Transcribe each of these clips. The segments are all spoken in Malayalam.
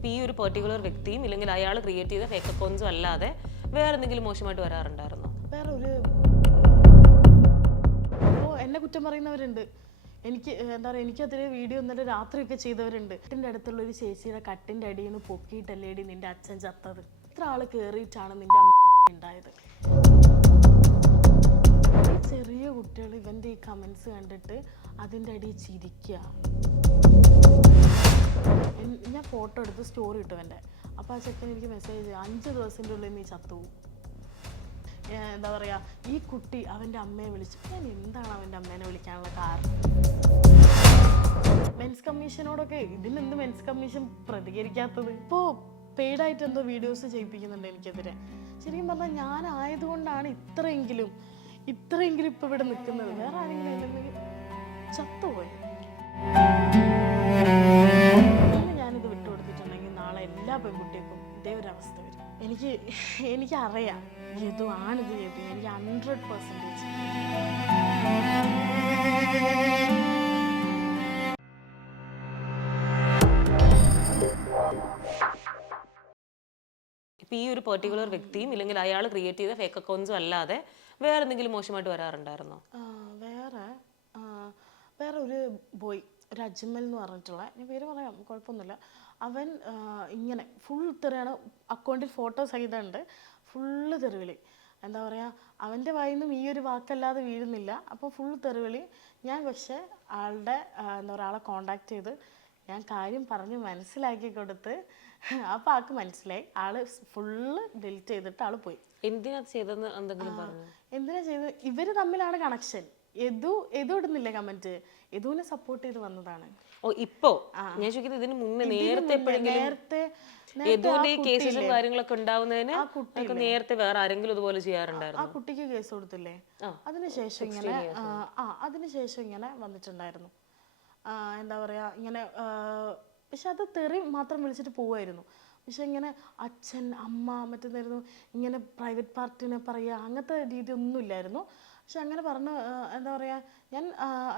ഇപ്പം ഈ ഒരു പെർട്ടിക്കുലർ വ്യക്തിയും ഇല്ലെങ്കിൽ അയാൾ ക്രിയേറ്റ് ചെയ്ത ഫേക്ക് അക്കൗണ്ട്സും അല്ലാതെ വേറെ എന്തെങ്കിലും മോശമായിട്ട് വരാറുണ്ടായിരുന്നോ? വേറെ ഒരു എന്നെ കുറ്റം പറയുന്നവരുണ്ട്. എനിക്ക് എന്താ പറയുക, എനിക്കതിൽ വീഡിയോ ഇന്നലെ രാത്രിയൊക്കെ ചെയ്തവരുണ്ട്. കട്ടിൻ്റെ അടുത്തുള്ള ഒരു ചേച്ചിയുടെ കട്ടിൻ്റെ അടിയിൽ നിന്ന് പൊക്കിയിട്ടല്ലേടി നിന്റെ അച്ഛൻ ചത്തത്, ഇത്ര ആൾ കയറിയിട്ടാണ് നിന്റെ അമ്മ ഉണ്ടായത്. ചെറിയ കുട്ടികൾ ഇവൻ്റെ ഈ കമൻസ് കണ്ടിട്ട് അതിൻ്റെ അടിയിൽ ചിരിക്കുക. ഞാൻ ഫോട്ടോ എടുത്ത് സ്റ്റോറി ഇട്ടു എൻ്റെ. അപ്പോൾ ആ ചെക്കൻ എനിക്ക് മെസ്സേജ് 5 ദിവസത്തിൻ്റെ ഉള്ളിൽ നീ ചത്തുപോകും. എന്താ പറയുക, ഈ കുട്ടി അവൻ്റെ അമ്മയെ വിളിച്ചു. ഞാൻ എന്താണ് അവൻ്റെ അമ്മേനെ വിളിക്കാനുള്ള കാരണം? മെൻസ് കമ്മീഷനോടൊക്കെ ഇതിനെന്ത് മെൻസ് കമ്മീഷൻ പ്രതികരിക്കാത്തത്? ഇപ്പോൾ പെയ്ഡായിട്ട് എന്തോ വീഡിയോസ് ചെയ്യിപ്പിക്കുന്നുണ്ട് എനിക്കെതിരെ. ശരിക്കും പറഞ്ഞാൽ ഞാനായതുകൊണ്ടാണ് ഇത്രയെങ്കിലും ഇപ്പോൾ ഇവിടെ നിൽക്കുന്നത്. വേറെ ആരെങ്കിലും ഉണ്ടെങ്കിൽ ചത്തുപോയി. ഇന്ന് ഞാനിത് വിട്ടുകൊടുത്തിട്ടുണ്ടെങ്കിൽ നാളെ എല്ലാ പെൺകുട്ടികൾക്കും ഇതേ ഒരു അവസ്ഥ വരും. എനിക്കറിയാം യദു ആണിത് യദു, എനിക്ക് 100%. ഇപ്പം ഈ ഒരു പെർട്ടിക്കുലർ വ്യക്തിയും ഇല്ലെങ്കിൽ അയാൾ ക്രിയേറ്റ് ചെയ്ത ഫേക്ക് അക്കൗണ്ട്സും അല്ലാതെ വേറെ എന്തെങ്കിലും മോശമായിട്ട് വരാറുണ്ടായിരുന്നോ? വേറെ ഒരു ബോയ്, ഒരു അജ്മൽ എന്ന് പറഞ്ഞിട്ടുള്ള, ഞാൻ പേര് പറയാം കുഴപ്പമൊന്നുമില്ല. അവൻ ഇങ്ങനെ ഫുൾ തെറിയാണ്. അക്കൗണ്ടിൽ ഫോട്ടോ സഹിതമുണ്ട്. ഫുള്ള് തെറിവിളി. എന്താ പറയുക, അവൻ്റെ വായിൽ നിന്നും ഈ ഒരു വാക്കല്ലാതെ വീഴുന്നില്ല. അപ്പോൾ ഫുൾ തെറിവിളി. ഞാൻ പക്ഷേ ആളുടെ എന്താ പറയുക, ആളെ കോണ്ടാക്ട് ചെയ്ത് ഞാൻ കാര്യം പറഞ്ഞ് മനസ്സിലാക്കി കൊടുത്ത്, അപ്പോൾ ആൾക്ക് മനസ്സിലായി. ആള് ഫുള്ള് ഡിലീറ്റ് ചെയ്തിട്ട് ആള് പോയി. എന്തിനാ ചെയ്തെന്ന് എന്തെങ്കിലും പറഞ്ഞു? എന്തിനാ ചെയ്തത്? ഇവര് തമ്മിലാണ് കണക്ഷൻ. യദു ഇടുന്നില്ല കമന്റ്, യദുവിനെ സപ്പോർട്ട് ചെയ്ത് വന്നതാണ്. ഓ, ഇപ്പോ ഞാൻ ചോദിക്കുന്നത് ഇതിന് മുന്നേ നേരത്തെ യദുവിന്റെ കേസും കാര്യങ്ങളൊക്കെ ഉണ്ടാവുന്നതിന് നേരത്തെ വേറെ ആരെങ്കിലും ഇതുപോലെ ചെയ്യാറുണ്ടായിരുന്നു? ആ കുട്ടിക്ക് കേസ് കൊടുത്തില്ലേ, അതിനുശേഷം ഇങ്ങനെ വന്നിട്ടുണ്ടായിരുന്നു. എന്താ പറയാ, ഇങ്ങനെ പക്ഷെ അത് തെറി മാത്രം വിളിച്ചിട്ട് പോവായിരുന്നു. പക്ഷെ ഇങ്ങനെ അച്ഛൻ അമ്മ മറ്റേതായിരുന്നു, ഇങ്ങനെ പ്രൈവറ്റ് പാർട്ടിനെ പറയുക, അങ്ങനത്തെ രീതി ഒന്നും ഇല്ലായിരുന്നു. പക്ഷെ അങ്ങനെ പറഞ്ഞ് എന്താ പറയുക, ഞാൻ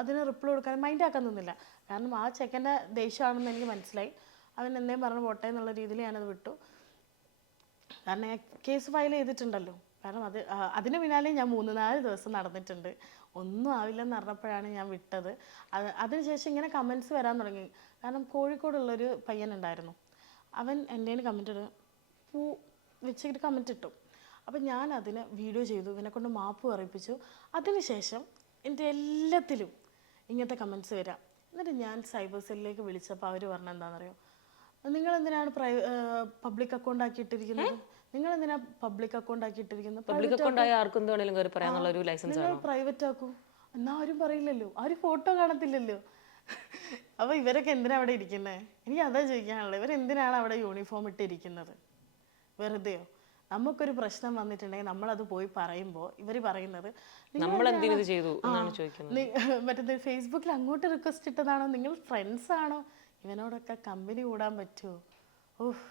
അതിന് റിപ്ലൈ കൊടുക്കാൻ മൈൻഡ് ആക്കാൻ നിന്നില്ല. കാരണം ആ ചെക്കൻ്റെ ദേഷ്യമാണെന്ന് എനിക്ക് മനസ്സിലായി. അവൻ എന്തേലും പറഞ്ഞ് പോട്ടെ എന്നുള്ള രീതിയിൽ ഞാനത് വിട്ടു. കാരണം ഞാൻ കേസ് ഫയൽ ചെയ്തിട്ടുണ്ടല്ലോ. കാരണം അതിന് പിന്നാലെ ഞാൻ 3-4 ദിവസം നടന്നിട്ടുണ്ട്. ഒന്നും ആവില്ലെന്ന് പറഞ്ഞപ്പോഴാണ് ഞാൻ വിട്ടത്. അതിനുശേഷം ഇങ്ങനെ കമൻസ് വരാൻ തുടങ്ങി. കാരണം കോഴിക്കോടുള്ളൊരു പയ്യനുണ്ടായിരുന്നു, അവൻ എൻ്റെ കമൻറ്റ് ഇടും, പൂ വെച്ചിട്ട് കമൻറ്റ് ഇട്ടു. അപ്പം ഞാൻ അതിന് വീഡിയോ ചെയ്തു, ഇവനെ കൊണ്ട് മാപ്പ് പറയിപ്പിച്ചു. അതിനുശേഷം എൻ്റെ എല്ലാത്തിലും ഇങ്ങനത്തെ കമൻസ് വരാം. എന്നിട്ട് ഞാൻ സൈബർ സെല്ലിലേക്ക് വിളിച്ചപ്പോൾ അവർ പറഞ്ഞത് എന്താണെന്നറിയോ, നിങ്ങളെന്തിനാണ് പബ്ലിക് അക്കൗണ്ട് ആക്കിയിട്ടിരിക്കുന്നത്? നിങ്ങളെന്തിനാ പബ്ലിക് അക്കൗണ്ട് ആക്കിയിട്ടിരിക്കുന്നത്? നിങ്ങൾ പ്രൈവറ്റ് ആക്കൂ, എന്നാൽ ആരും പറയില്ലല്ലോ, ആരും ഫോട്ടോ കാണത്തില്ലല്ലോ. അപ്പോൾ ഇവരൊക്കെ എന്തിനാ അവിടെ ഇരിക്കുന്നത്? എനിക്ക് അതാ ചോദിക്കാനുള്ളത്. ഇവരെന്തിനാണ് അവിടെ യൂണിഫോം ഇട്ടിരിക്കുന്നത്? വെറുതെയോ? നമുക്കൊരു പ്രശ്നം വന്നിട്ടുണ്ടെങ്കിൽ നമ്മളത് പോയി പറയുമ്പോൾ ഇവർ പറയുന്നത് മറ്റേ ഫേസ്ബുക്കിൽ അങ്ങോട്ട് റിക്വസ്റ്റ് ഇട്ടതാണോ, നിങ്ങൾ ഫ്രണ്ട്സ് ആണോ? ഇവനോടൊക്കെ കമ്പനി കൂടാൻ പറ്റുമോ? ഓഹ്,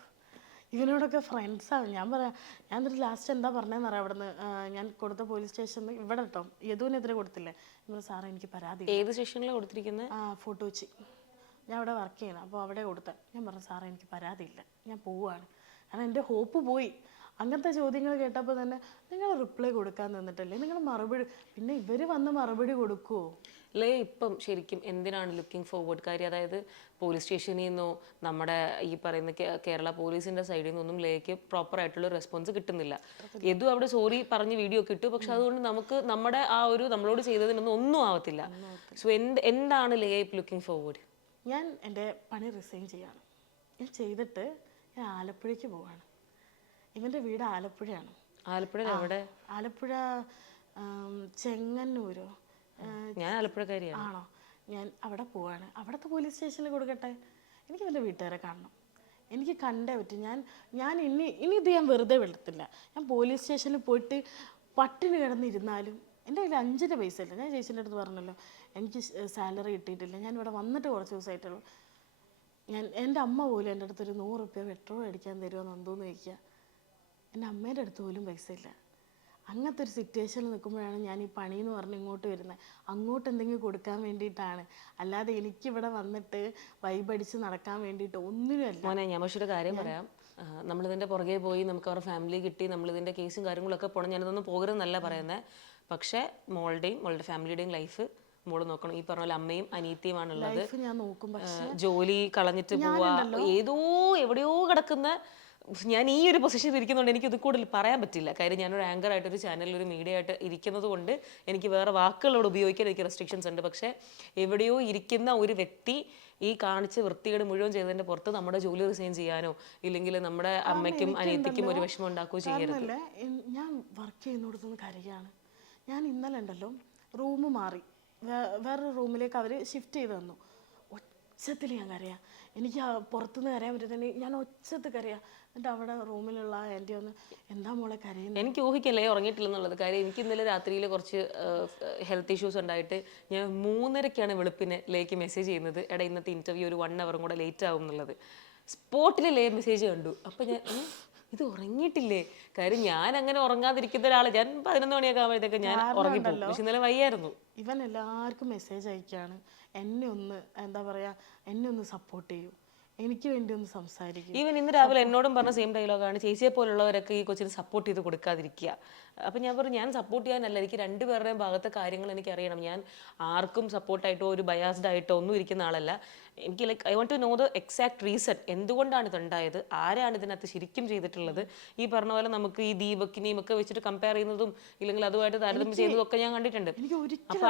ഇവനോടൊക്കെ ഫ്രണ്ട്സാണ്. ഞാൻ പറയാം, ഞാൻ എന്നിട്ട് ലാസ്റ്റ് എന്താ പറഞ്ഞതെന്ന് അറിയാം. അവിടെ നിന്ന് ഞാൻ കൊടുത്ത പോലീസ് സ്റ്റേഷനിൽ ഇവിടെ കേട്ടോ യദുവിനെതിരെ കൊടുത്തില്ലേ, നമ്മൾ സാറേ എനിക്ക് പരാതി. ഏത് സ്റ്റേഷനിലാണ് കൊടുത്തിരിക്കുന്നത്? ഫോട്ടോ വെച്ച് ഞാൻ അവിടെ വർക്ക് ചെയ്യുന്നത്. അപ്പോൾ അവിടെ കൊടുത്തത്. ഞാൻ പറഞ്ഞു സാറേ എനിക്ക് പരാതിയില്ല, ഞാൻ പോവുകയാണ്. കാരണം എൻ്റെ ഹോപ്പ് പോയി. അങ്ങനത്തെ ചോദ്യങ്ങൾ കേട്ടപ്പോൾ തന്നെ നിങ്ങൾ റിപ്ലൈ കൊടുക്കാൻ നിന്നിട്ടല്ലേ, നിങ്ങൾ മറുപടി, പിന്നെ ഇവർ വന്ന് മറുപടി കൊടുക്കുമോ? ലേ ഇപ്പം ശരിക്കും എന്തിനാണ് ലുക്കിംഗ് ഫോർവേഡ്? കാര്യം അതായത് പോലീസ് സ്റ്റേഷനിൽ നിന്നോ നമ്മുടെ ഈ പറയുന്ന കേരള പോലീസിന്റെ സൈഡിൽ നിന്നൊന്നും ലേക്ക് പ്രോപ്പർ ആയിട്ടുള്ള റെസ്പോൺസ് കിട്ടുന്നില്ല. യദു അവിടെ സോറി പറഞ്ഞ് വീഡിയോ ഒക്കെ ഇട്ടു, പക്ഷെ അതുകൊണ്ട് നമുക്ക് നമ്മുടെ ആ ഒരു നമ്മളോട് ചെയ്തതിനൊന്നും ഒന്നും ആവത്തില്ല. സോ എന്താണ് ലേ ലുക്കിംഗ് ഫോർവേഡ്? ഞാൻ എൻ്റെ പണി റിസൈൻ ചെയ്യാണ്. ഞാൻ ചെയ്തിട്ട് ഞാൻ ആലപ്പുഴയ്ക്ക് പോവാണ്. ഇവൻ്റെ വീട് ആലപ്പുഴയാണ്. ആലപ്പുഴ എവിടെ? ആലപ്പുഴ ചെങ്ങന്നൂരോ? ഞാൻ ആലപ്പുഴക്കാരിയാണ്. ആണോ? ഞാൻ അവിടെ പോവാണ്. അവിടുത്തെ പോലീസ് സ്റ്റേഷനിൽ കൊടുക്കട്ടെ. എനിക്ക് എൻ്റെ വീട്ടുകാരെ കാണണം, എനിക്ക് കണ്ടേ പറ്റും. ഞാൻ ഇനി ഇത് ഞാൻ വെറുതെ വിടത്തില്ല. ഞാൻ പോലീസ് സ്റ്റേഷനിൽ പോയിട്ട് പട്ടിണി കിടന്നിരുന്നാലും എൻ്റെ കയ്യിൽ 5 പൈസ ഇല്ല. ഞാൻ ചേച്ചിൻ്റെ അടുത്ത് പറഞ്ഞല്ലോ, എനിക്ക് സാലറി കിട്ടിയിട്ടില്ല. ഞാൻ ഇവിടെ വന്നിട്ട് കുറച്ച് ദിവസമായിട്ടുള്ളൂ. എൻ്റെ അമ്മ പോലും എൻ്റെ അടുത്തൊരു 100 രൂപ പെട്രോൾ അടിക്കാൻ തരുമോ എന്ന് എന്തോന്ന് ചോദിക്കുക. എൻ്റെ അമ്മേൻ്റെ അടുത്ത് പോലും പൈസ ഇല്ല. അങ്ങനത്തെ ഒരു സിറ്റുവേഷനിൽ നിൽക്കുമ്പോഴാണ് ഞാൻ ഈ പണി എന്ന് പറഞ്ഞ് ഇങ്ങോട്ട് വരുന്നത്. അങ്ങോട്ട് എന്തെങ്കിലും കൊടുക്കാൻ വേണ്ടിയിട്ടാണ്, അല്ലാതെ എനിക്കിവിടെ വന്നിട്ട് വൈബടിച്ച് നടക്കാൻ വേണ്ടിയിട്ട് ഒന്നിനുമല്ല. മോനെ ഞാൻ പക്ഷേ ഒരു കാര്യം പറയാം, നമ്മളിതിൻ്റെ പുറകെ പോയി നമുക്ക് അവരുടെ ഫാമിലി കിട്ടി നമ്മളിതിൻ്റെ കേസും കാര്യങ്ങളൊക്കെ പോകണം, ഞാനിതൊന്നും പോകരുതെന്നല്ല പറയുന്നത്. പക്ഷേ മോളുടെ ഫാമിലിയുടെയും ലൈഫ് മോള് നോക്കണം. ഈ പറഞ്ഞ പോലെ അമ്മയും അനിയത്തിയുമാണുള്ളത്. ലൈഫ് ഞാൻ നോക്കും, പക്ഷേ ജോലി കളഞ്ഞിട്ട് പോവാ, ഏതോ എവിടെയോ കിടക്കുന്ന, ഞാൻ ഈ ഒരു പൊസിഷനിൽ ഇരിക്കുന്നതുകൊണ്ട് എനിക്ക് ഇത് കൂടുതൽ പറയാൻ പറ്റില്ല. കാര്യം ഞാനൊരു ആങ്കർ ആയിട്ട് ഒരു ചാനലിൽ ഒരു മീഡിയ ആയിട്ട് ഇരിക്കുന്നത് കൊണ്ട് എനിക്ക് വേറെ വാക്കുകളോട് ഉപയോഗിക്കാൻ എനിക്ക് റെസ്ട്രിക്ഷൻസ് ഉണ്ട്. പക്ഷേ എവിടെയോ ഇരിക്കുന്ന ഒരു വ്യക്തി ഈ കാണിച്ച് വൃത്തികേട് മുഴുവൻ ചെയ്തതിന്റെ പുറത്ത് നമ്മുടെ ജോലി റിസൈൻ ചെയ്യാനോ ഇല്ലെങ്കിൽ നമ്മുടെ അമ്മയ്ക്കും അനിയത്തിക്കും ഒരു വിഷമം ഉണ്ടാക്കുകയോ ചെയ്യരുത്. ഞാൻ വർക്ക് ചെയ്യുന്നിടത്തുനിന്ന് കരയാണ്. ഞാൻ ഇന്നലെ ഉണ്ടല്ലോ റൂം മാറി വേറൊരു റൂമിലേക്ക് അവർ ഷിഫ്റ്റ് ചെയ്ത് തന്നു. ഒച്ചത്തിൽ ഞാൻ കരയാം. എനിക്ക് പുറത്തുനിന്ന് കരയാൻ പറ്റുന്നില്ല, ഞാൻ ഒച്ചത്തിൽ കരയാം. എന്നിട്ട് അവിടെ റൂമിലുള്ള എൻ്റെ ഒന്ന് എന്താ മോളെ കരയുന്നത്. എനിക്ക് ഊഹിക്കല്ലേ ഉറങ്ങിയിട്ടില്ലെന്നുള്ളത്. കാര്യം എനിക്ക് ഇന്നലെ രാത്രിയിൽ കുറച്ച് ഹെൽത്ത് ഇഷ്യൂസ് ഉണ്ടായിട്ട് ഞാൻ 3:30ക്കാണ് വെളുപ്പിലേക്ക് മെസ്സേജ് ചെയ്യുന്നത്, എടാ ഇന്നത്തെ ഇൻ്റർവ്യൂ ഒരു 1 hour കൂടെ ലേറ്റ് ആവും എന്നുള്ളത്. സ്പോട്ടിലേ മെസ്സേജ് കണ്ടു. അപ്പം ഞാൻ ഇത് ഉറങ്ങിയിട്ടില്ലേ? കാര്യം ഞാൻ അങ്ങനെ ഉറങ്ങാതിരിക്കുന്ന ഒരാൾ, ഞാൻ 11 മണിയൊക്കെ ആകുമ്പോഴത്തേക്ക് ഞാൻ ഉറങ്ങിപ്പോകും. പക്ഷെ ഇന്നലെ വയ്യായിരുന്നു. ഇവൻ എല്ലാവർക്കും മെസ്സേജ് അയക്കുകയാണ്, എന്നെ ഒന്ന് എന്താ പറയുക, എന്നെ ഒന്ന് സപ്പോർട്ട് ചെയ്യൂ, എനിക്ക് വേണ്ടി ഒന്ന് സംസാരിക്കും. ഈവൻ ഇന്ന് രാവിലെ എന്നോടും പറഞ്ഞ സെയിം ഡയലോഗാണ്, ചേച്ചിയെ പോലുള്ളവരൊക്കെ ഈ കൊച്ചിന് സപ്പോർട്ട് ചെയ്ത് കൊടുക്കാതിരിക്കുക. അപ്പം ഞാൻ പറഞ്ഞു, ഞാൻ സപ്പോർട്ട് ചെയ്യാനല്ല, എനിക്ക് രണ്ടുപേരുടെയും ഭാഗത്തെ കാര്യങ്ങൾ എനിക്ക് അറിയണം. ഞാൻ ആർക്കും സപ്പോർട്ടായിട്ടോ ഒരു ബയാസ്ഡ് ആയിട്ടോ ഒന്നും ഇരിക്കുന്ന ആളല്ല. എനിക്ക് I want to know the exact reason, എന്തുകൊണ്ടാണ് ഇതുണ്ടായത്, ആരാണ് ഇതിനകത്ത് ശരിക്കും ചെയ്തിട്ടുള്ളത്. ഈ പറഞ്ഞ പോലെ നമുക്ക് ഈ ദീപക്കിനെയും ഒക്കെ വെച്ചിട്ട് കമ്പയർ ചെയ്യുന്നതും ഇല്ലെങ്കിൽ അതുമായിട്ട് താരതമ്യം ചെയ്യുന്നതും ഒക്കെ ഞാൻ കണ്ടിട്ടുണ്ട്. അപ്പൊ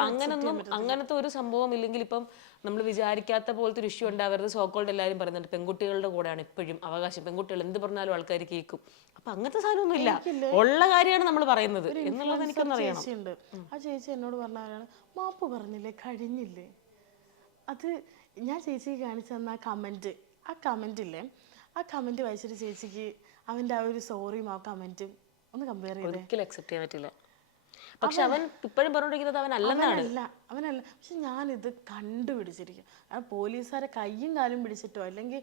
അങ്ങനത്തെ ഒരു സംഭവം ഇല്ലെങ്കിൽ ഇപ്പം നമ്മൾ വിചാരിക്കാത്ത പോലത്തെ ഒരു ഇഷ്യൂ ഉണ്ടാവരുത്. സോക്കോൾഡ് എല്ലാവരും പറയുന്നുണ്ട് പെൺകുട്ടികളുടെ കൂടെയാണ് എപ്പോഴും അവകാശം, പെൺകുട്ടികൾ എന്ത് പറഞ്ഞാലും ആൾക്കാർ കേൾക്കും. അപ്പൊ അങ്ങനത്തെ സാധനമൊന്നും ഇല്ല, ഉള്ള കാര്യമാണ് നമ്മൾ പറയുന്നത് എന്നുള്ളത് എനിക്കൊന്നും അറിയണം. ആ ചേച്ചി എന്നോട് പറഞ്ഞാലാണ് മാപ്പ് പറഞ്ഞില്ലേ, കഴിഞ്ഞില്ലേ. അത് ഞാൻ ചേച്ചിക്ക് കാണിച്ചു തന്ന ആ കമന്റ് ഇല്ലേ, ആ കമന്റ് വായിച്ചിട്ട് ചേച്ചിക്ക് അവന്റെ ആ ഒരു സോറിയും ആ കമന്റും ഒന്ന് കമ്പയർ ചെയ്ത് ഒരിക്കലും അക്സെപ്റ്റ് ചെയ്യാൻ പറ്റില്ല. പക്ഷെ അവൻ ഇപ്പോഴും പറഞ്ഞോണ്ടിരിക്കുന്നത് അവനല്ല. പക്ഷെ ഞാനിത് കണ്ടുപിടിച്ചിരിക്കും. ആ പോലീസുകാരെ കയ്യും കാലും പിടിച്ചിട്ടോ അല്ലെങ്കിൽ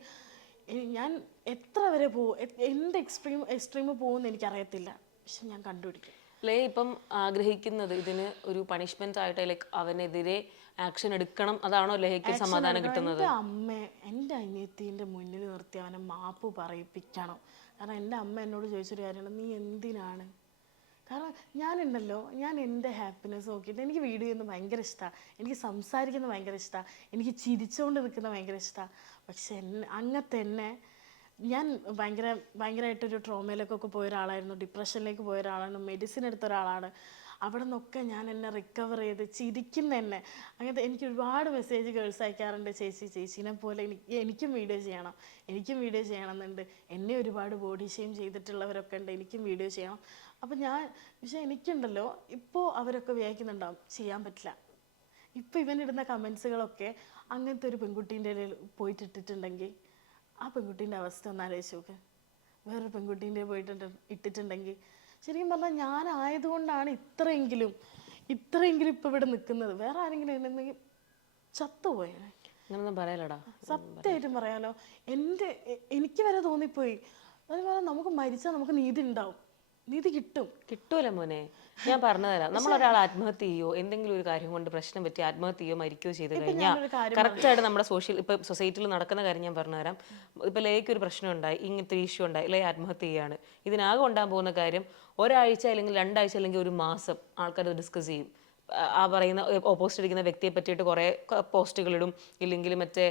ഞാൻ എത്ര വരെ പോകും, എന്ത് എക്സ്ട്രീം പോകുമെന്ന് എനിക്കറിയത്തില്ല. പക്ഷെ ഞാൻ കണ്ടുപിടിക്കും. ലേ ഇപ്പം ആഗ്രഹിക്കുന്നത് ഇതിന് ഒരു പണിഷ്മെന്റ് ആയിട്ട് ലൈക്ക് അവനെതിരെ ആക്ഷൻ എടുക്കണം, അതാണോ ലേഹയ്ക്ക് സമാധാനം കിട്ടുന്നത്? എൻ്റെ അനിയത്തിൻ്റെ മുന്നിൽ നിർത്തി അവനെ മാപ്പ് പറയിപ്പിക്കണം. കാരണം എൻ്റെ അമ്മ എന്നോട് ചോദിച്ചൊരു കാര്യമാണ്, നീ എന്തിനാണ്. കാരണം ഞാനുണ്ടല്ലോ, ഞാൻ എൻ്റെ ഹാപ്പിനെസ് നോക്കിയിട്ട് എനിക്ക് വീഡിയോ ചെയ്യുന്നത് ഭയങ്കര ഇഷ്ടമാണ്, എനിക്ക് സംസാരിക്കുന്നത് ഭയങ്കര ഇഷ്ടമാണ്, എനിക്ക് നിൽക്കുന്നത് ഭയങ്കര ഇഷ്ടമാണ്. പക്ഷെ അങ്ങനത്തെ എന്നെ ഞാൻ ഭയങ്കരമായിട്ടൊരു ട്രോമയിലേക്കൊക്കെ പോയ ഒരാളായിരുന്നു, ഡിപ്രഷനിലേക്ക് പോയ ഒരാളാണ്, മെഡിസിൻ എടുത്ത ഒരാളാണ്. അവിടെ നിന്നൊക്കെ ഞാൻ എന്നെ റിക്കവർ ചെയ്ത് ചിരിക്കുന്ന എന്നെ അങ്ങനത്തെ എനിക്ക് ഒരുപാട് മെസ്സേജ് ഗേൾസ് അയക്കാറുണ്ട്, ചേച്ചീനെ പോലെ എനിക്കും വീഡിയോ ചെയ്യണം എന്നുണ്ട്. എന്നെ ഒരുപാട് ബോഡി ഷെയിം ചെയ്തിട്ടുള്ളവരൊക്കെ ഉണ്ട്, എനിക്കും വീഡിയോ ചെയ്യണം. അപ്പം പക്ഷെ എനിക്കുണ്ടല്ലോ ഇപ്പോൾ അവരൊക്കെ വിചാരിക്കുന്നുണ്ടാവും ചെയ്യാൻ പറ്റില്ല. ഇപ്പോൾ ഇവനിടുന്ന കമൻസുകളൊക്കെ അങ്ങനത്തെ ഒരു പെൺകുട്ടീൻ്റെ പോയിട്ട് ഇട്ടിട്ടുണ്ടെങ്കിൽ ആ പെൺകുട്ടീൻ്റെ അവസ്ഥ ഒന്ന് ആലോചിച്ച് നോക്ക്. വേറൊരു പെൺകുട്ടീൻ്റെ ഇട്ടിട്ടുണ്ടെങ്കിൽ ശരിക്കും പറഞ്ഞാൽ ഞാനായതുകൊണ്ടാണ് ഇത്രയെങ്കിലും ഇപ്പോൾ ഇവിടെ നിൽക്കുന്നത്. വേറെ ആരെങ്കിലും ഉണ്ടെങ്കിൽ ചത്തുപോയേനെ. അങ്ങനൊന്നും പറയലടാ, സത്യമായിട്ടും പറയാലോ. എനിക്ക് വരെ തോന്നിപ്പോയി, അതുപോലെ നമുക്ക് മരിച്ചാൽ നമുക്ക് നീതി ഉണ്ടാവും, നീതി കിട്ടൂല മോനെ. ഞാൻ പറഞ്ഞു തരാം, നമ്മളൊരാൾ ആത്മഹത്യ ചെയ്യോ എന്തെങ്കിലും ഒരു കാര്യം കൊണ്ട് പ്രശ്നം പറ്റി ആത്മഹത്യ ചെയ്യോ മരിക്കുകയോ ചെയ്ത് കഴിഞ്ഞാൽ കറക്റ്റായിട്ട് നമ്മുടെ സൊസൈറ്റിയിൽ നടക്കുന്ന കാര്യം ഞാൻ പറഞ്ഞുതരാം. ഇപ്പൊ ലേക്ക് ഒരു പ്രശ്നം ഉണ്ടായി, ഇങ്ങനത്തെ ഇഷ്യൂ ഉണ്ടായി, ലേ ആത്മഹത്യ ചെയ്യാണ്. ഇതിനാകെ ഉണ്ടാകാൻ പോകുന്ന കാര്യം ഒരാഴ്ച അല്ലെങ്കിൽ 2 ആഴ്ച അല്ലെങ്കിൽ ഒരു മാസം ആൾക്കാർ ഡിസ്കസ് ചെയ്യും. ആ പറയുന്ന ഓപ്പോസിറ്റ് ഇരിക്കുന്ന വ്യക്തിയെ പറ്റിയിട്ട് കുറേ പോസ്റ്റുകളിടും, ഇല്ലെങ്കിൽ മറ്റേ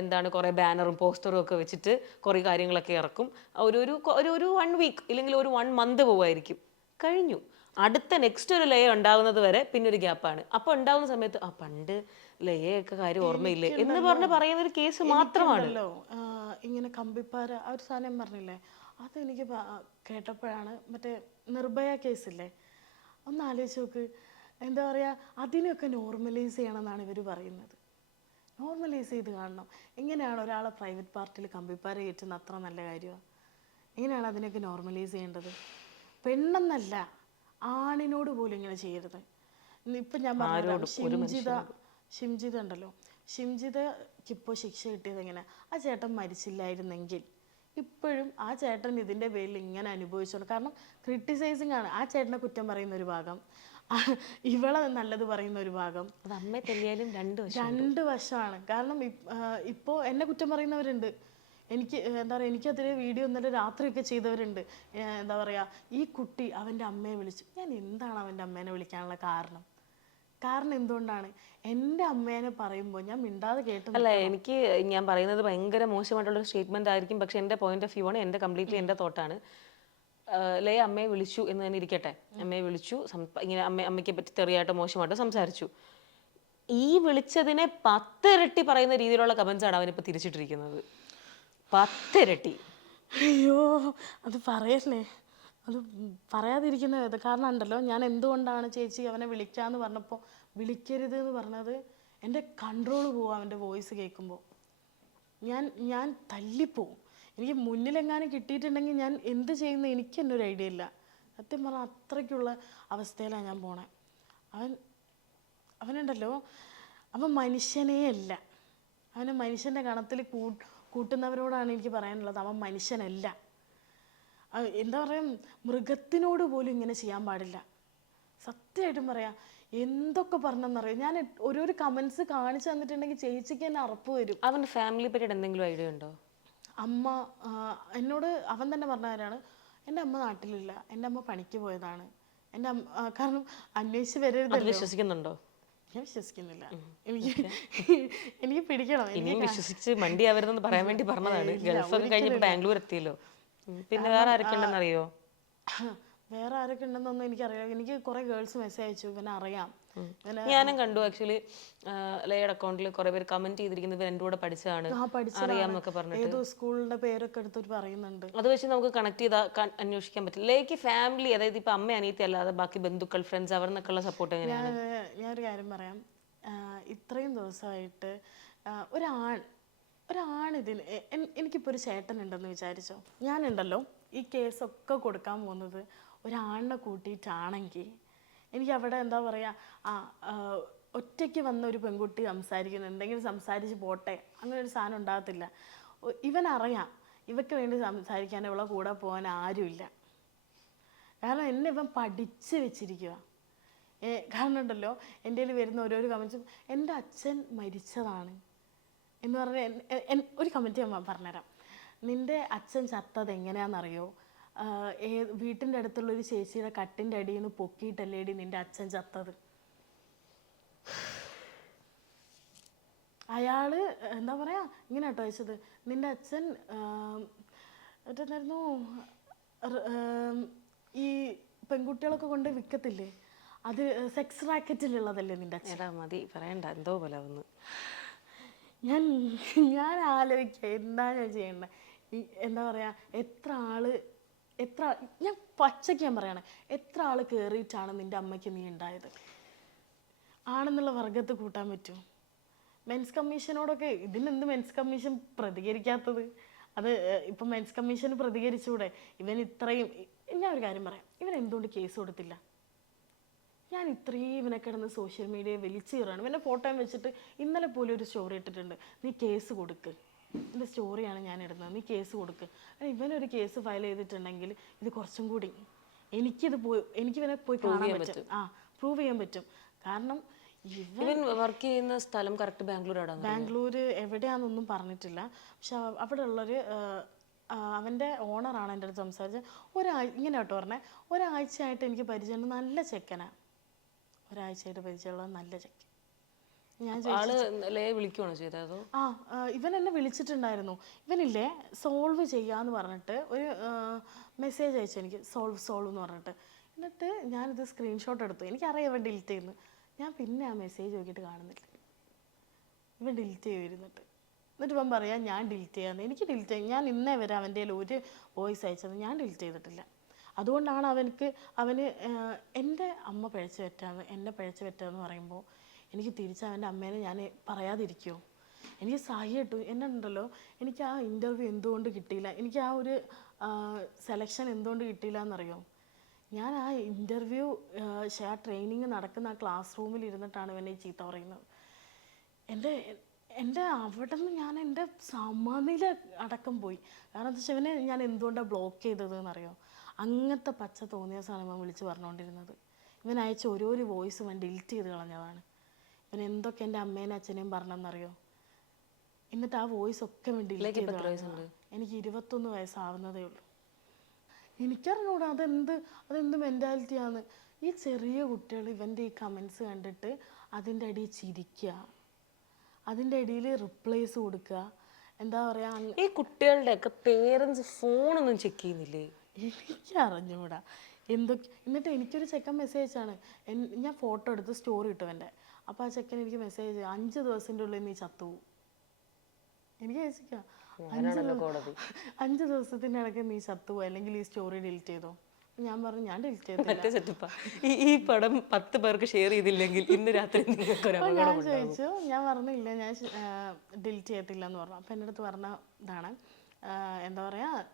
എന്താണ് കുറേ ബാനറും പോസ്റ്ററും ഒക്കെ വെച്ചിട്ട് കുറേ കാര്യങ്ങളൊക്കെ ഇറക്കും. ഒരു 1 week ഇല്ലെങ്കിൽ ഒരു 1 month പോവായിരിക്കും, കഴിഞ്ഞു. അടുത്ത നെക്സ്റ്റ് ഒരു ലയ ഉണ്ടാകുന്നത് വരെ പിന്നെ ഒരു ഗ്യാപ്പാണ്. അപ്പോൾ ഉണ്ടാകുന്ന സമയത്ത് പണ്ട് ലയൊക്കെ കാര്യം ഓർമ്മയില്ലേ എന്ന് പറയുന്ന ഒരു കേസ് മാത്രമാണ്. ഇങ്ങനെ കമ്പിപ്പാര ആ ഒരു സാധനം പറഞ്ഞില്ലേ, അതെനിക്ക് കേട്ടപ്പോഴാണ് മറ്റേ നിർഭയ കേസില്ലേ, ഒന്ന് ആലോചിച്ച് നോക്ക്. എന്താ പറയുക, അതിനെയൊക്കെ നോർമലൈസ് ചെയ്യണമെന്നാണ് ഇവർ പറയുന്നത്. നോർമലൈസ് ചെയ്ത് കാണണം. എങ്ങനെയാണ് ഒരാളെ പ്രൈവറ്റ് പാർട്ടിയിൽ കമ്പിപ്പാര കയറ്റുന്ന അത്ര നല്ല കാര്യമാണ്? എങ്ങനെയാണ് അതിനൊക്കെ നോർമലൈസ് ചെയ്യേണ്ടത്? പെണ്ണെന്നല്ല, ആണിനോട് പോലും ഇങ്ങനെ ചെയ്യരുത്. ഇപ്പം ഞാൻ പറഞ്ഞു ഷിംജിത ഉണ്ടല്ലോ, ഷിംജിതയ്ക്ക് ഇപ്പോൾ ശിക്ഷ കിട്ടിയത് എങ്ങനെ, ആ ചേട്ടൻ മരിച്ചില്ലായിരുന്നെങ്കിൽ ഇപ്പോഴും ആ ചേട്ടൻ ഇതിൻ്റെ പേരിൽ ഇങ്ങനെ അനുഭവിച്ചോണ്ട്, കാരണം ക്രിട്ടിസൈസിങ് ആണ്. ആ ചേട്ടനെ കുറ്റം പറയുന്ന ഒരു ഭാഗം, ഇവളെ നല്ലത് പറയുന്ന ഒരു ഭാഗം. അത് അമ്മയെ തല്ലിയാലും രണ്ട് വശമാണ്. കാരണം ഇപ്പോൾ എന്നെ കുറ്റം പറയുന്നവരുണ്ട്. എനിക്ക് എന്താ പറയുക, എനിക്കതിൽ വീഡിയോ ഇന്നലെ രാത്രിയൊക്കെ ചെയ്തവരുണ്ട്. എന്താ പറയുക, ഈ കുട്ടി അവൻ്റെ അമ്മയെ വിളിച്ചു. ഞാൻ എന്താണ് അവൻ്റെ അമ്മേനെ വിളിക്കാനുള്ള കാരണം? കാരണം എന്തുകൊണ്ടാണ്? എൻ്റെ അമ്മേനെ പറയുമ്പോൾ ഞാൻ മിണ്ടാതെ കേട്ടു. അല്ല, എനിക്ക് ഞാൻ പറയുന്നത് ഭയങ്കര മോശമായിട്ടുള്ളൊരു സ്റ്റേറ്റ്മെന്റ് ആയിരിക്കും, പക്ഷെ എൻ്റെ പോയിന്റ് ഓഫ് വ്യൂ ആണ്, എൻ്റെ കംപ്ലീറ്റ്ലി എൻ്റെ തോട്ടാണ്. ലേ അമ്മയെ വിളിച്ചു എന്ന് തന്നെ ഇരിക്കട്ടെ, അമ്മയെ വിളിച്ചു, ഇങ്ങനെ അമ്മയ്ക്ക് പറ്റി തെറിയായിട്ടോ മോശമായിട്ടോ സംസാരിച്ചു. ഈ വിളിച്ചതിനെ 10 ഇരട്ടി പറയുന്ന രീതിയിലുള്ള കമന്റ്സ് ആണ് അവനിപ്പോൾ തിരിച്ചിട്ടിരിക്കുന്നത്. 10 ഇരട്ടി. അയ്യോ, അത് പറയല്ലേ, അത് പറയാതിരിക്കുന്നത്. കാരണം ഉണ്ടല്ലോ, ഞാൻ എന്തുകൊണ്ടാണ് ചേച്ചി അവനെ വിളിക്കാന്ന് പറഞ്ഞപ്പോൾ വിളിക്കരുത് എന്ന് പറഞ്ഞത്, എൻ്റെ കൺട്രോൾ പോവും അവൻ്റെ വോയിസ് കേൾക്കുമ്പോൾ. ഞാൻ തല്ലിപ്പോവും. എനിക്ക് മുന്നിലെങ്ങാനും കിട്ടിയിട്ടുണ്ടെങ്കിൽ ഞാൻ എന്ത് ചെയ്യുന്ന എനിക്ക് തന്നെ ഒരു ഐഡിയ ഇല്ല. സത്യം പറഞ്ഞാൽ അത്രയ്ക്കുള്ള അവസ്ഥയിലാണ് ഞാൻ പോണേ. അവനുണ്ടല്ലോ, അവൻ മനുഷ്യനേ അല്ല. അവനെ മനുഷ്യൻ്റെ ഗണത്തിൽ കൂട്ടുന്നവരോടാണ് എനിക്ക് പറയാനുള്ളത്. അവൻ മനുഷ്യനല്ല. എന്താ പറയുക, മൃഗത്തിനോട് പോലും ഇങ്ങനെ ചെയ്യാൻ പാടില്ല. സത്യമായിട്ടും പറയാം. എന്തൊക്കെ പറഞ്ഞെന്നറിയാം. ഞാൻ ഓരോരോ കമൻസ് കാണിച്ചു തന്നിട്ടുണ്ടെങ്കിൽ ചേച്ചിക്ക് തന്നെ അറപ്പ് വരും. അവൻ്റെ ഫാമിലി പറ്റിയിട്ട് എന്തെങ്കിലും ഐഡിയ ഉണ്ടോ? അമ്മ എന്നോട് അവൻ തന്നെ പറഞ്ഞവരാണ്, എൻ്റെ അമ്മ നാട്ടിലില്ല, എൻ്റെ അമ്മ പണിക്ക് പോയതാണ്. എൻ്റെ അമ്മ കാരണം അന്വേഷിച്ച് വരരുതല്ലോ. വിശ്വസിക്കുന്നുണ്ടോ? ഞാൻ വിശ്വസിക്കുന്നില്ല. എനിക്ക് പിടിക്കണം. ഇനിയും വിശ്വസിച്ച് മണ്ടിയാവരുതെന്ന് പറയാൻ വേണ്ടി പറഞ്ഞതാണ്. ഗൾഫൊക്കെ കഴിഞ്ഞപ്പോൾ ബാംഗ്ലൂർ എത്തിയല്ലോ. പിന്നെ വേറെ ആരൊക്കെ ഉണ്ടെന്ന് അറിയോ? വേറെ ആരൊക്കെ ഉണ്ടെന്നൊന്നും എനിക്കറിയാം. എനിക്ക് കുറെ ഗേൾസ് മെസ്സേജ് അയച്ചു, പിന്നെ അറിയാം. ഞാനും കണ്ടു ആക്ച്വലി. ലയുടെ അക്കൗണ്ടിൽ കുറെ പേര് കമന്റ് ചെയ്തിരിക്കുന്നത് എൻ്റെ കൂടെ പഠിച്ചതാണ്, അറിയാമെന്നൊക്കെ പറഞ്ഞിട്ട്. ഏതോ സ്കൂളിന്റെ പേരൊക്കെ എടുത്തിട്ട് പറയുന്നുണ്ട്. അത് വെച്ച് നമുക്ക് കണക്ട് ചെയ്താൽ അന്വേഷിക്കാൻ പറ്റില്ല. ലേക്ക് ഫാമിലി, അതായത് ഇപ്പൊ അമ്മ അനിയത്തി അല്ലാതെ ബാക്കി ബന്ധുക്കൾ, ഫ്രണ്ട്സ്, അവർന്നൊക്കെയുള്ള സപ്പോർട്ട് എങ്ങനെയാണ്? ഞാനൊരു കാര്യം പറയാം. ഇത്രയും ദിവസമായിട്ട് ഒരാൺ ഇതിന് എനിക്കിപ്പോൾ ഒരു ചേട്ടൻ ഉണ്ടെന്ന് വിചാരിച്ചോ. ഞാനുണ്ടല്ലോ ഈ കേസൊക്കെ കൊടുക്കാൻ പോകുന്നത് ഒരാണിനെ കൂട്ടിയിട്ടാണെങ്കിൽ എനിക്ക് അവിടെ എന്താ പറയുക, ഒറ്റയ്ക്ക് വന്ന ഒരു പെൺകുട്ടി സംസാരിക്കുന്നു, എന്തെങ്കിലും സംസാരിച്ച് പോട്ടെ, അങ്ങനെ ഒരു സാധനം ഉണ്ടാകത്തില്ല. ഇവനറിയാം ഇവയ്ക്ക് വേണ്ടി സംസാരിക്കാൻ ഇവളെ കൂടെ പോകാൻ ആരുമില്ല. കാരണം എന്നെ ഇവൻ പഠിച്ച് വെച്ചിരിക്കുക. കാരണം ഉണ്ടല്ലോ, എൻ്റെ കയ്യിൽ വരുന്ന ഓരോരോ കമൻസും എൻ്റെ അച്ഛൻ മരിച്ചതാണ് എന്ന് പറഞ്ഞാൽ ഒരു കമൻറ്റ് ഞാൻ പറഞ്ഞുതരാം. നിൻ്റെ അച്ഛൻ ചത്തത് എങ്ങനെയാണെന്നറിയോ? വീട്ടിൻ്റെ അടുത്തുള്ളൊരു ചേച്ചിയുടെ കട്ടിൻ്റെ അടിയിൽ നിന്ന് പൊക്കിയിട്ടല്ലേടി നിൻ്റെ അച്ഛൻ ചത്തത്. അയാള് എന്താ പറയാ ഇങ്ങനെ കേട്ടോ അയച്ചത്, നിൻ്റെ അച്ഛൻ മറ്റെന്തായിരുന്നു, ഈ പെൺകുട്ടികളൊക്കെ കൊണ്ട് വിൽക്കത്തില്ലേ, അത് സെക്സ് റാക്കറ്റിലുള്ളതല്ലേ നിൻ്റെ അച്ഛൻ. മതി പറയണ്ട, എന്തോ പോലെ വന്ന്. ഞാൻ ആലോചിക്കുക എന്താ ഞാൻ ചെയ്യേണ്ടത്. എന്താ പറയുക, ഞാൻ പച്ചയ്ക്ക് ഞാൻ പറയണേ, എത്ര ആൾ കയറിയിട്ടാണ് നിൻ്റെ അമ്മയ്ക്ക് നീ ഉണ്ടായത്? ആണെന്നുള്ള വർഗത്ത് കൂട്ടാൻ പറ്റുമോ? മെൻസ് കമ്മീഷനോടൊക്കെ ഇതിനെന്ത് മെൻസ് കമ്മീഷൻ പ്രതികരിക്കാത്തത്? അത് ഇപ്പം മെൻസ് കമ്മീഷന് പ്രതികരിച്ചൂടെ? ഇവൻ ഇത്രയും, ഞാൻ ഒരു കാര്യം പറയാം, ഇവൻ എന്തുകൊണ്ട് കേസ് കൊടുത്തില്ല? ഞാൻ ഇത്രയും ഇവനെ കിടന്ന് സോഷ്യൽ മീഡിയയെ വലിച്ചു കയറാണ്. ഇവൻ്റെ ഫോട്ടോയും വെച്ചിട്ട് ഇന്നലെ പോലും ഒരു സ്റ്റോറി ഇട്ടിട്ടുണ്ട്, നീ കേസ് കൊടുക്ക്, എൻ്റെ സ്റ്റോറിയാണ് ഞാൻ ഇടുന്നത്, നീ കേസ് കൊടുക്ക്. ഇവനൊരു കേസ് ഫയൽ ചെയ്തിട്ടുണ്ടെങ്കിൽ ഇത് കുറച്ചും കൂടി എനിക്കിവനെ പോയി കാണാൻ പറ്റും, പ്രൂവ് ചെയ്യാൻ പറ്റും. കാരണം ഇവൻ വർക്ക് ചെയ്യുന്ന സ്ഥലം കറക്റ്റ് ബാംഗ്ലൂർ എവിടെയാണെന്നൊന്നും പറഞ്ഞിട്ടില്ല. പക്ഷെ അവിടെ ഉള്ളൊരു അവൻ്റെ ഓണറാണ് എൻ്റെ അടുത്ത് സംസാരിച്ചത്. ഇങ്ങനെ കേട്ടോ പറഞ്ഞേ, ഒരാഴ്ചയായിട്ട് എനിക്ക് പരിചയമുണ്ട്, നല്ല ചെക്കനാ. ഒരാഴ്ചയായിട്ട് പരിചയമുള്ള നല്ല ചെക്കൻ. ഞാൻ വിളിക്കുകയാണോ ചെയ്തതോ? ഇവൻ എന്നെ വിളിച്ചിട്ടുണ്ടായിരുന്നു. ഇവനില്ലേ സോൾവ് ചെയ്യാന്ന് പറഞ്ഞിട്ട് ഒരു മെസ്സേജ് അയച്ചു എനിക്ക്, സോൾവ് എന്ന് പറഞ്ഞിട്ട്. എന്നിട്ട് ഞാനിത് സ്ക്രീൻഷോട്ട് എടുത്തു. എനിക്കറിയാം ഇവൻ ഡിലീറ്റ് ചെയ്യുന്നു. ഞാൻ പിന്നെ ആ മെസ്സേജ് നോക്കിയിട്ട് കാണുന്നില്ല. ഇവൻ ഡിലീറ്റ് ചെയ്യുന്നിട്ട് ഇവൻ പറയാം ഞാൻ ഡിലീറ്റ് ചെയ്യാമെന്ന്. എനിക്ക് ഡിലീറ്റ് ചെയ്യാം, ഞാൻ ഇന്നേ വരെ അവൻ്റെ ഒരു വോയിസ് അയച്ചത് ഞാൻ ഡിലീറ്റ് ചെയ്തിട്ടില്ല. അതുകൊണ്ടാണ് അവന് എൻ്റെ അമ്മ പിഴച്ചു പറ്റാന്ന്, എന്നെ പിഴച്ചു പറ്റാന്ന് പറയുമ്പോൾ എനിക്ക് തിരിച്ച് അവൻ്റെ അമ്മേനെ ഞാൻ പറയാതിരിക്കുമോ? എനിക്ക് സഹിയിട്ടു. എന്നെ ഉണ്ടല്ലോ, എനിക്ക് ആ ഇൻ്റർവ്യൂ എന്തുകൊണ്ട് കിട്ടിയില്ല, എനിക്ക് ആ ഒരു സെലക്ഷൻ എന്തുകൊണ്ട് കിട്ടിയില്ല എന്നറിയോ? ഞാൻ ആ ഇൻ്റർവ്യൂ ആ ട്രെയിനിങ് നടക്കുന്ന ആ ക്ലാസ് റൂമിൽ ഇരുന്നിട്ടാണ് ഇവനെ ചീത്ത പറയുന്നത്. എൻ്റെ അവിടെ നിന്ന് ഞാൻ എൻ്റെ സമനില അടക്കം പോയി. കാരണം എന്താ വെച്ചാൽ ഇവനെ ഞാൻ എന്തുകൊണ്ടാണ് ബ്ലോക്ക് ചെയ്തതെന്ന് അറിയോ? അങ്ങനത്തെ പച്ച തോന്നിയ സാധനം ഇവൻ വിളിച്ച് പറഞ്ഞുകൊണ്ടിരുന്നത്. ഇവൻ അയച്ച ഓരോരോ വോയിസ് ഇവൻ ഡിലീറ്റ് ചെയ്ത് കളഞ്ഞതാണ്. ഇവൻ എന്തൊക്കെ എൻ്റെ അമ്മേനും അച്ഛനെയും പറഞ്ഞെന്നറിയോ? എന്നിട്ട് ആ വോയിസ് ഒക്കെ ഇവൻ ഡിലീറ്റ് ചെയ്ത് കളഞ്ഞതാണ്. എനിക്ക് 21 വയസ്സാവുന്നതേ ഉള്ളൂ. എനിക്കറിഞ്ഞൂടാ അതെന്ത് മെൻറ്റാലിറ്റിയാണ്. ഈ ചെറിയ കുട്ടികൾ ഇവൻ്റെ ഈ കമൻസ് കണ്ടിട്ട് അതിൻ്റെ അടിയിൽ ചിരിക്കുക, അതിൻ്റെ ഇടയിൽ റിപ്ലൈസ് കൊടുക്കുക. എന്താ പറയുക, ഈ കുട്ടികളുടെയൊക്കെ പേരൻസ് ഫോണൊന്നും ചെക്ക് ചെയ്യുന്നില്ലേ? എനിക്കറിഞ്ഞൂടാ എന്തൊക്കെ. എന്നിട്ട് എനിക്കൊരു ചെക്കൻ മെസ്സേജ് അയച്ചാണ്. ഞാൻ ഫോട്ടോ എടുത്ത് സ്റ്റോറി ഇട്ടു എൻ്റെ. അപ്പോൾ ആ ചെക്കൻ എനിക്ക് മെസ്സേജ് 5 ദിവസത്തിൻ്റെ ഉള്ളിൽ നീ ചത്തുപോകും. എനിക്ക് അയച്ചിക്കാം 5 ദിവസത്തിൻ്റെ ഇടയ്ക്ക് നീ ചത്തുപോകും, അല്ലെങ്കിൽ ഈ സ്റ്റോറി ഡിലീറ്റ് ചെയ്തോ. ഞാൻ പറഞ്ഞു ഞാൻ ഡിലീറ്റ് ചെയ്തില്ല. ഈ പടം 10 പേർക്ക് ഷെയർ ചെയ്തില്ലെങ്കിൽ ഇന്ന് രാത്രി ഞാൻ ചോദിച്ചു, ഞാൻ പറഞ്ഞില്ല ഞാൻ ഡിലീറ്റ് ചെയ്യത്തില്ല എന്ന് പറഞ്ഞു. അപ്പം എൻ്റെ അടുത്ത് പറഞ്ഞ ഇതാണ്, എന്താ പറയുക,